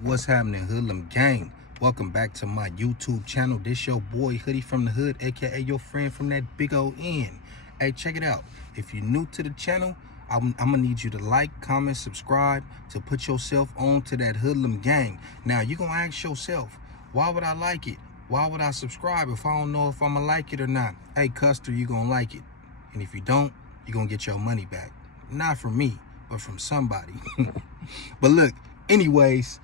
What's happening, Hoodlum gang? Welcome back to my YouTube channel. This your boy Hoodie from the Hood, aka your friend from that big old N. Hey, check it out. If you're new to the channel, I'm gonna need you to like, comment, subscribe to put yourself on to that Hoodlum gang. Now you're gonna ask yourself, why would I like it? Why would I subscribe if I don't know if I'm gonna like it or not? Hey, Custer, you gonna like it, and if you don't, you're gonna get your money back. Not from me, but from somebody. But look, anyways,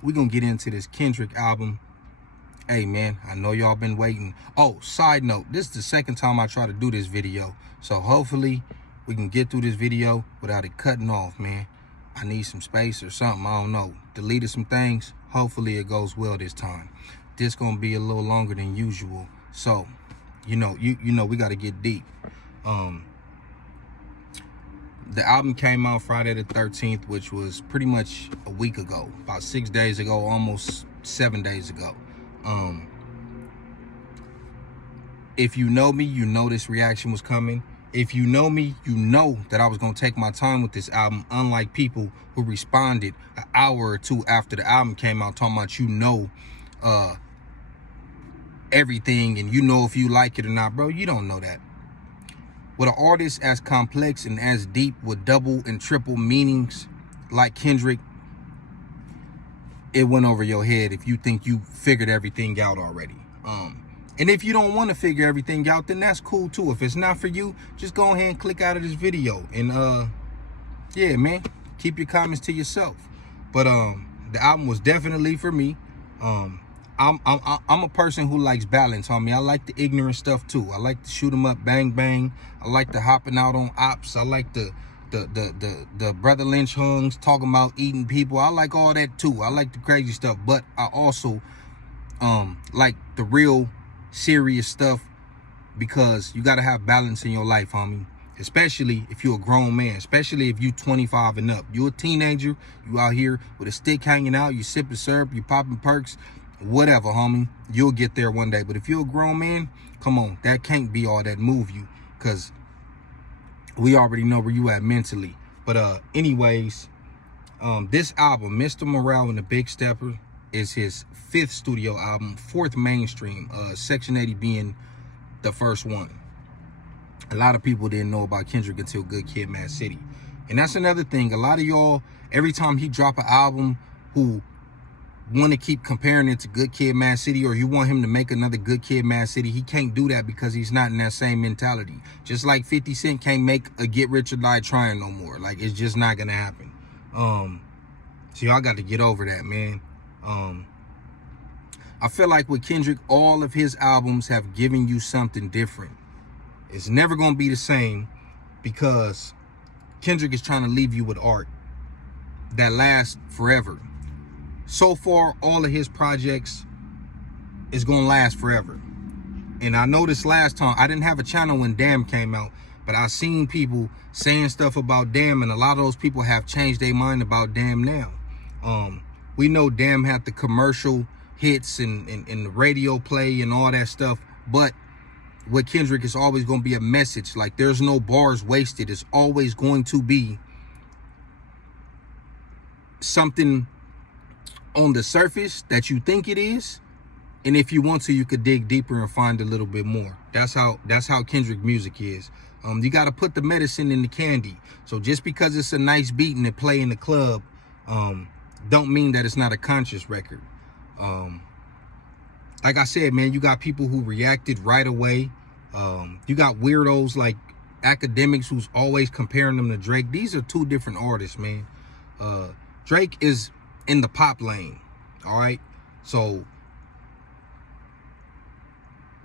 we're gonna get into this Kendrick album. Hey man, I know y'all been waiting. Oh, side note, this is the second time I try to do this video, so hopefully we can get through this video without it cutting off, man. I need some space or something, I don't know. Deleted some things. Hopefully it goes well this time. This gonna be a little longer than usual, so you know we got to get deep. The album came out Friday the 13th, which was pretty much a week ago, about 6 days ago, almost 7 days ago. If you know me, you know this reaction was coming. If you know me, you know that I was going to take my time with this album, unlike people who responded an hour or two after the album came out talking about everything and you know if you like it or not. Bro, you don't know that. With an artist as complex and as deep with double and triple meanings like Kendrick, it went over your head if you think you figured everything out already. And if you don't want to figure everything out, then that's cool too. If it's not for you, just go ahead and click out of this video. And yeah, man, keep your comments to yourself. But the album was definitely for me. I'm a person who likes balance, homie. I like the ignorant stuff too. I like to shoot 'em up, bang bang. I like the hopping out on ops. I like the Brother Lynch hungs talking about eating people. I like all that too. I like the crazy stuff, but I also like the real serious stuff, because you gotta have balance in your life, homie. Especially if you're a grown man, especially if you 25 and up. You're a teenager, you out here with a stick hanging out, you sipping syrup, you popping perks, whatever, homie. You'll get there one day. But if you're a grown man, come on, that can't be all that move you, because we already know where you at mentally. But anyways, this album, Mr. Morale and the Big Stepper, is his 5th studio album, 4th mainstream, Section 80 being the first one. A lot of people didn't know about Kendrick until Good Kid, Mad City. And that's another thing. A lot of y'all, every time he drop an album, who want to keep comparing it to Good Kid, Mad City, or you want him to make another Good Kid, Mad City, he can't do that because he's not in that same mentality. Just like 50 Cent can't make a Get Rich or Die Trying no more. Like, it's just not gonna happen. So y'all got to get over that, man. I feel like with Kendrick, all of his albums have given you something different. It's never gonna be the same, because Kendrick is trying to leave you with art that lasts forever. So far, all of his projects is gonna last forever. And I noticed last time, I didn't have a channel when Damn came out, but I seen people saying stuff about Damn, and a lot of those people have changed their mind about Damn now. We know Damn had the commercial hits and the radio play and all that stuff, but with Kendrick, it's always going to be a message. Like, there's no bars wasted. It's always going to be something on the surface that you think it is, and if you want to, you could dig deeper and find a little bit more. That's how Kendrick music is. You got to put the medicine in the candy. So just because it's a nice beat and it play in the club, don't mean that it's not a conscious record. Like I said, man, you got people who reacted right away. You got weirdos like academics who's always comparing them to Drake. These are two different artists, man. Drake is in the pop lane, all right? So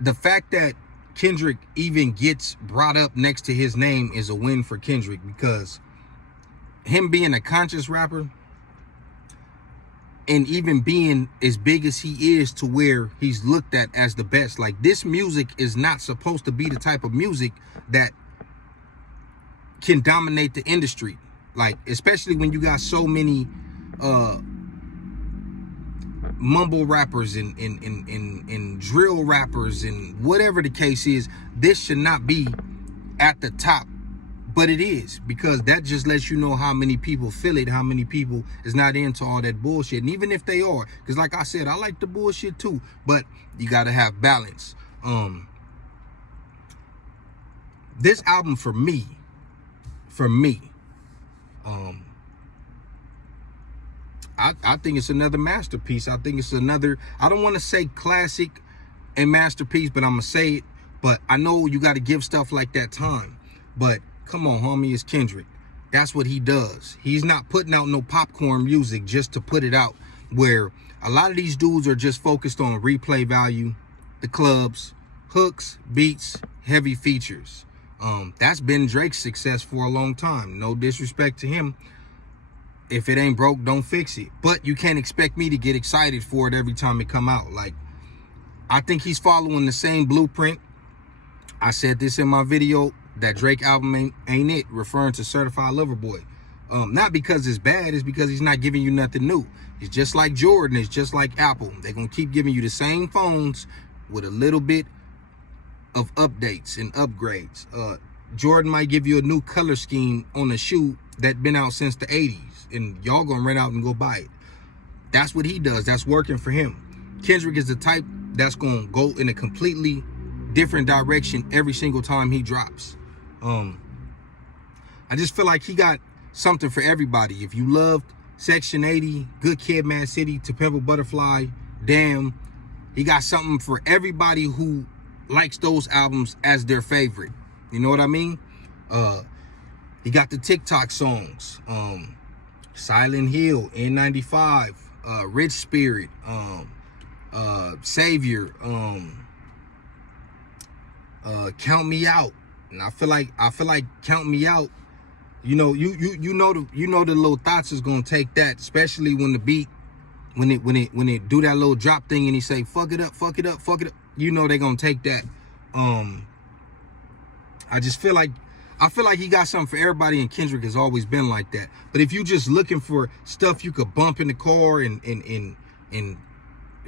the fact that Kendrick even gets brought up next to his name is a win for Kendrick, because him being a conscious rapper and even being as big as he is, to where he's looked at as the best. Like, this music is not supposed to be the type of music that can dominate the industry. Like, especially when you got so many mumble rappers and drill rappers and whatever the case is. This should not be at the top But it is, because that just lets you know how many people feel it, how many people is not into all that bullshit. And even if they are, because like I said, I like the bullshit too, but you got to have balance. This album for me, I think it's another masterpiece. I think it's another, I don't want to say classic and masterpiece, but I'm going to say it. But I know you got to give stuff like that time. But come on, homie, it's Kendrick. That's what he does. He's not putting out no popcorn music just to put it out, where a lot of these dudes are just focused on replay value, the clubs, hooks, beats, heavy features. That's been Drake's success for a long time. No disrespect to him. If it ain't broke, don't fix it. But you can't expect me to get excited for it every time it come out. Like, I think he's following the same blueprint. I said this in my video, that Drake album ain't it, referring to Certified Lover Boy. Not because it's bad, it's because he's not giving you nothing new. It's just like Jordan, it's just like Apple. They're gonna keep giving you the same phones with a little bit of updates and upgrades. Jordan might give you a new color scheme on a shoe that been out since the 80s, and y'all gonna run out and go buy it. That's what he does. That's working for him. Kendrick is the type that's gonna go in a completely different direction every single time he drops. I just feel like he got something for everybody. If you loved Section 80, Good Kid, Mad City, To Pimp a Butterfly, Damn, he got something for everybody who likes those albums as their favorite. You know what I mean? He got the TikTok songs, Silent Hill, N95, Rich Spirit, Savior, Count Me Out. And I feel like Count Me Out, you know the little thoughts is gonna take that, especially when the beat, when it do that little drop thing and he say fuck it up, fuck it up, fuck it up. You know they're gonna take that. I feel like he got something for everybody, and Kendrick has always been like that. But if you just looking for stuff you could bump in the car and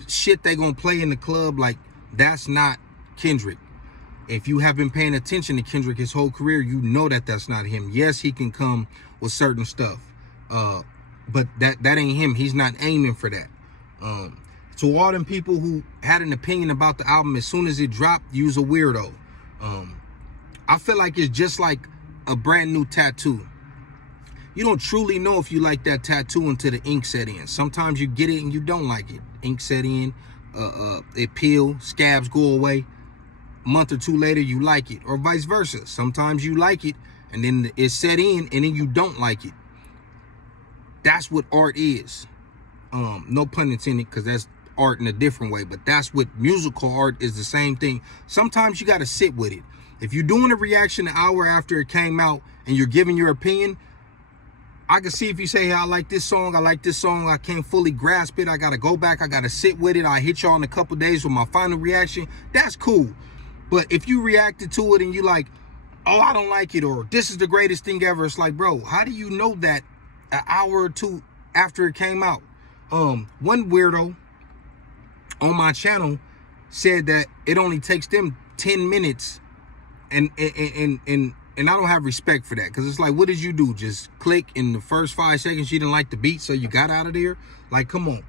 shit they gonna play in the club, like, that's not Kendrick. If you have been paying attention to Kendrick his whole career, you know that that's not him. Yes, he can come with certain stuff, but that ain't him. He's not aiming for that. To all them people who had an opinion about the album as soon as it dropped, you's a weirdo. I feel like it's just like a brand new tattoo. You don't truly know if you like that tattoo until the ink set in. Sometimes you get it and you don't like it. Ink set in, it peel, scabs go away. A month or two later, you like it, or vice versa. Sometimes you like it, and then it's set in, and then you don't like it. That's what art is. No pun intended, because that's art in a different way, but that's what musical art is, the same thing. Sometimes you got to sit with it. If you're doing a reaction an hour after it came out, and you're giving your opinion, I can see if you say, hey, I like this song, I can't fully grasp it, I got to go back, I got to sit with it, I'll hit y'all in a couple days with my final reaction. That's cool. But if you reacted to it and you like, oh, I don't like it, or this is the greatest thing ever, it's like, bro, how do you know that an hour or two after it came out? One weirdo on my channel said that it only takes them 10 minutes, and I don't have respect for that, because it's like, what did you do? Just click in the first 5 seconds you didn't like the beat, so you got out of there? Like, come on.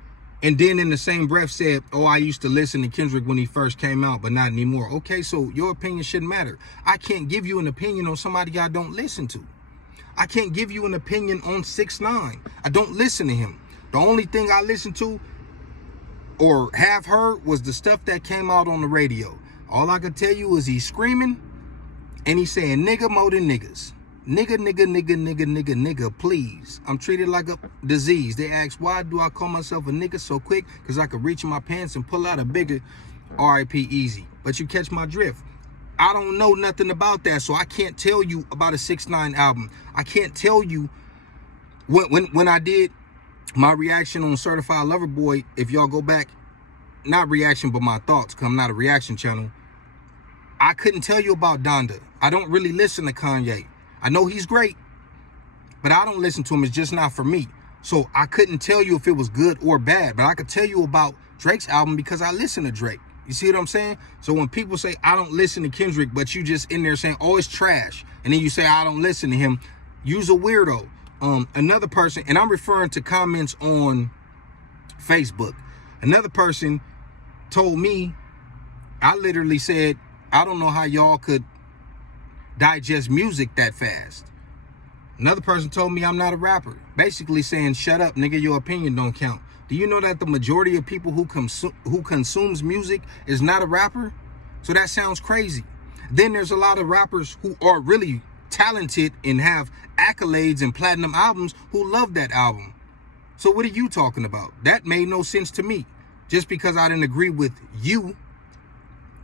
And then in the same breath said, oh, I used to listen to Kendrick when he first came out, but not anymore. Okay, so your opinion shouldn't matter. I can't give you an opinion on somebody I don't listen to. I can't give you an opinion on 6ix9ine. I don't listen to him. The only thing I listened to or have heard was the stuff that came out on the radio. All I could tell you is he's screaming and he's saying nigga more than niggas. Nigga, nigga, nigga, nigga, nigga, nigga, please. I'm treated like a disease. They ask, why do I call myself a nigga so quick? Because I could reach in my pants and pull out a bigger RIP easy. But you catch my drift. I don't know nothing about that, so I can't tell you about a 6ix9ine album. I can't tell you when I did my reaction on Certified Lover Boy. If y'all go back, not reaction, but my thoughts, because I'm not a reaction channel. I couldn't tell you about Donda. I don't really listen to Kanye. I know he's great, but I don't listen to him. It's just not for me. So I couldn't tell you if it was good or bad, but I could tell you about Drake's album because I listen to Drake. You see what I'm saying? So when people say, I don't listen to Kendrick, but you just in there saying, oh, it's trash, and then you say, I don't listen to him, you's a weirdo. Another person, and I'm referring to comments on Facebook. Another person told me, I literally said, I don't know how y'all could digest music that fast. Another person told me I'm not a rapper. Basically saying, shut up, nigga, your opinion don't count. Do you know that the majority of people who consumes music is not a rapper? So that sounds crazy. Then there's a lot of rappers who are really talented and have accolades and platinum albums who love that album. So what are you talking about? That made no sense to me. Just because I didn't agree with you,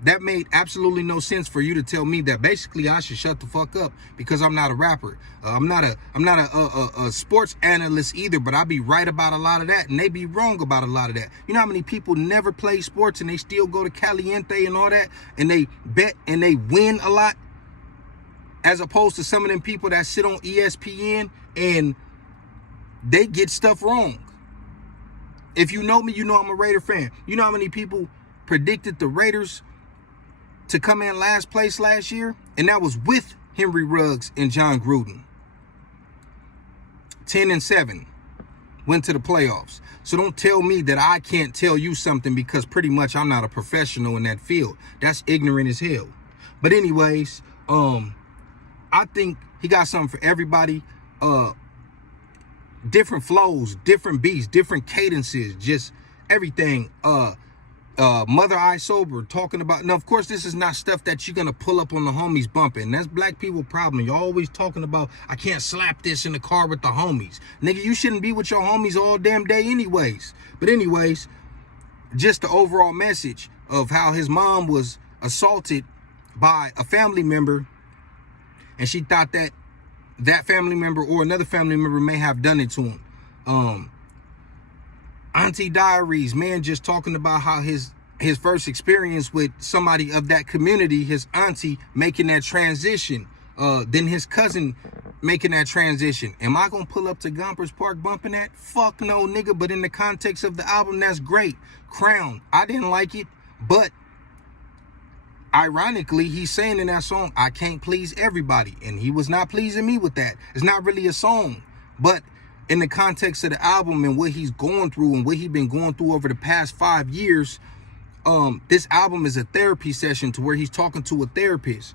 that made absolutely no sense for you to tell me that basically I should shut the fuck up because I'm not a rapper. I'm not a sports analyst either, but I be right about a lot of that and they be wrong about a lot of that. You know how many people never play sports and they still go to Caliente and all that and they bet and they win a lot, as opposed to some of them people that sit on ESPN and they get stuff wrong. If you know me, you know I'm a Raider fan. You know how many people predicted the Raiders to come in last place last year? And that was with Henry Ruggs and John Gruden. 10-7 went to the playoffs. So don't tell me that I can't tell you something because pretty much I'm not a professional in that field. That's ignorant as hell. But anyways, I think he got something for everybody. Different flows, different beats, different cadences, just everything. Mother I Sober talking about. Now, of course, this is not stuff that you're gonna pull up on the homies bumping. That's black people problem. You're always talking about, I can't slap this in the car with the homies. Nigga, you shouldn't be with your homies all damn day anyways. But anyways, just the overall message of how his mom was assaulted by a family member, and she thought that that family member or another family member may have done it to him. Auntie Diaries, man, just talking about how his first experience with somebody of that community, his auntie making that transition, then his cousin making that transition. Am I gonna pull up to Gompers Park bumping that? Fuck no, nigga. But in the context of the album, that's great. Crown, I didn't like it, but ironically, he's saying in that song, I can't please everybody. And he was not pleasing me with that. It's not really a song. But in the context of the album and what he's going through and what he's been going through over the past 5 years, this album is a therapy session to where he's talking to a therapist.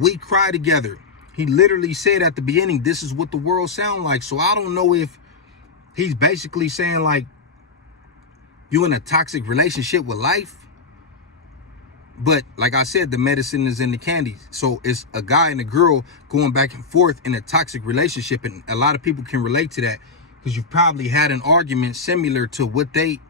We cry together. He literally said at the beginning, this is what the world sound like. So I don't know if he's basically saying like, you in a toxic relationship with life. But like I said, the medicine is in the candy. So it's a guy and a girl going back and forth in a toxic relationship. And a lot of people can relate to that because you've probably had an argument similar to what they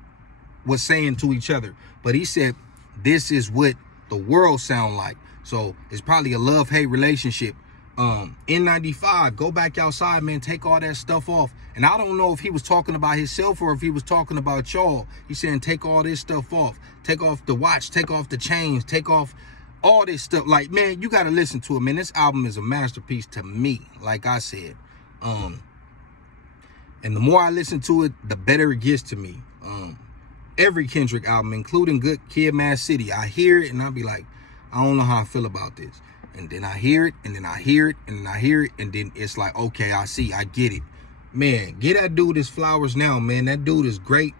was saying to each other. But he said, this is what the world sound like. So it's probably a love-hate relationship. N95, go back outside, man, take all that stuff off. And I don't know if he was talking about himself or if he was talking about y'all. He's saying take all this stuff off. Take off the watch, take off the chains, take off all this stuff. Like, man, you got to listen to it, man. This album is a masterpiece to me, like I said. And the more I listen to it, the better it gets to me. Every Kendrick album, including Good Kid, Mad City, I hear it and I'll be like, I don't know how I feel about this. And then I hear it, and then I hear it, and then I hear it, and then it's like, okay, I see, I get it. Man, get that dude his flowers now, man. That dude is great.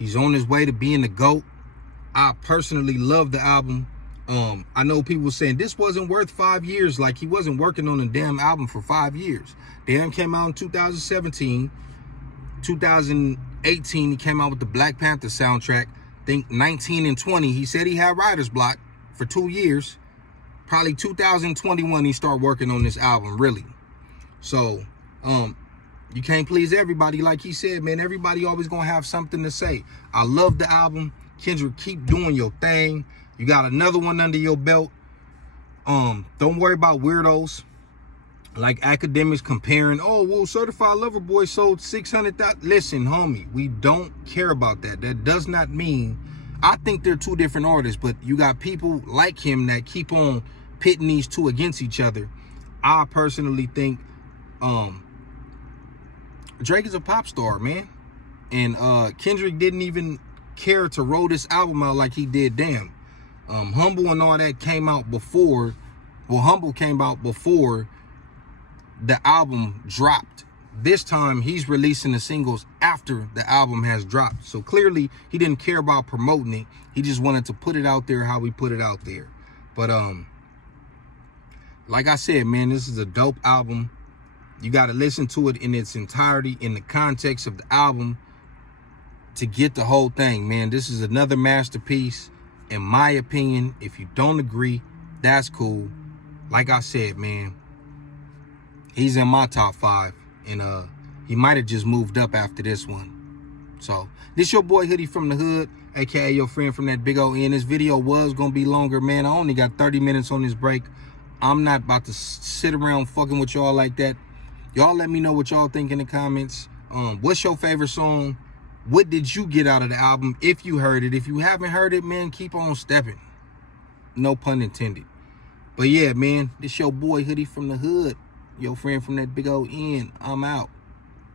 He's on his way to being the GOAT. I personally love the album. I know people saying this wasn't worth 5 years, like he wasn't working on a damn album for 5 years. Damn came out in 2017. 2018, he came out with the Black Panther soundtrack. I think 19 and 20, he said he had writer's block for 2 years. Probably 2021 he started working on this album, really. So, you can't please everybody. Like he said, man, everybody always gonna have something to say. I love the album. Kendrick, keep doing your thing. You got another one under your belt. Don't worry about weirdos like academics comparing, oh, well, Certified Lover Boy sold 600,000. Listen, homie, we don't care about that. That does not mean, I think they're two different artists, but you got people like him that keep on pitting these two against each other. I personally think Drake is a pop star, man. And Kendrick didn't even care to roll this album out like he did Damn. Humble and all that came out before. Well, Humble came out before the album dropped. This time he's releasing the singles after the album has dropped. So clearly he didn't care about promoting it. He just wanted to put it out there how we put it out there. But like I said, man, this is a dope album. You got to listen to it in its entirety, in the context of the album, to get the whole thing, man. This is another masterpiece, in my opinion. If you don't agree, that's cool. Like I said, man, he's in my top 5, and he might have just moved up after this one. So this your boy Hoodie from the Hood, aka your friend from that big old N. This video was gonna be longer, man. I only got 30 minutes on this break. I'm not about to sit around fucking with y'all like that. Y'all let me know what y'all think in the comments. What's your favorite song? What did you get out of the album if you heard it? If you haven't heard it, man, keep on stepping. No pun intended. But yeah, man, this your boy Hoodie from the Hood, your friend from that big old N. I'm out.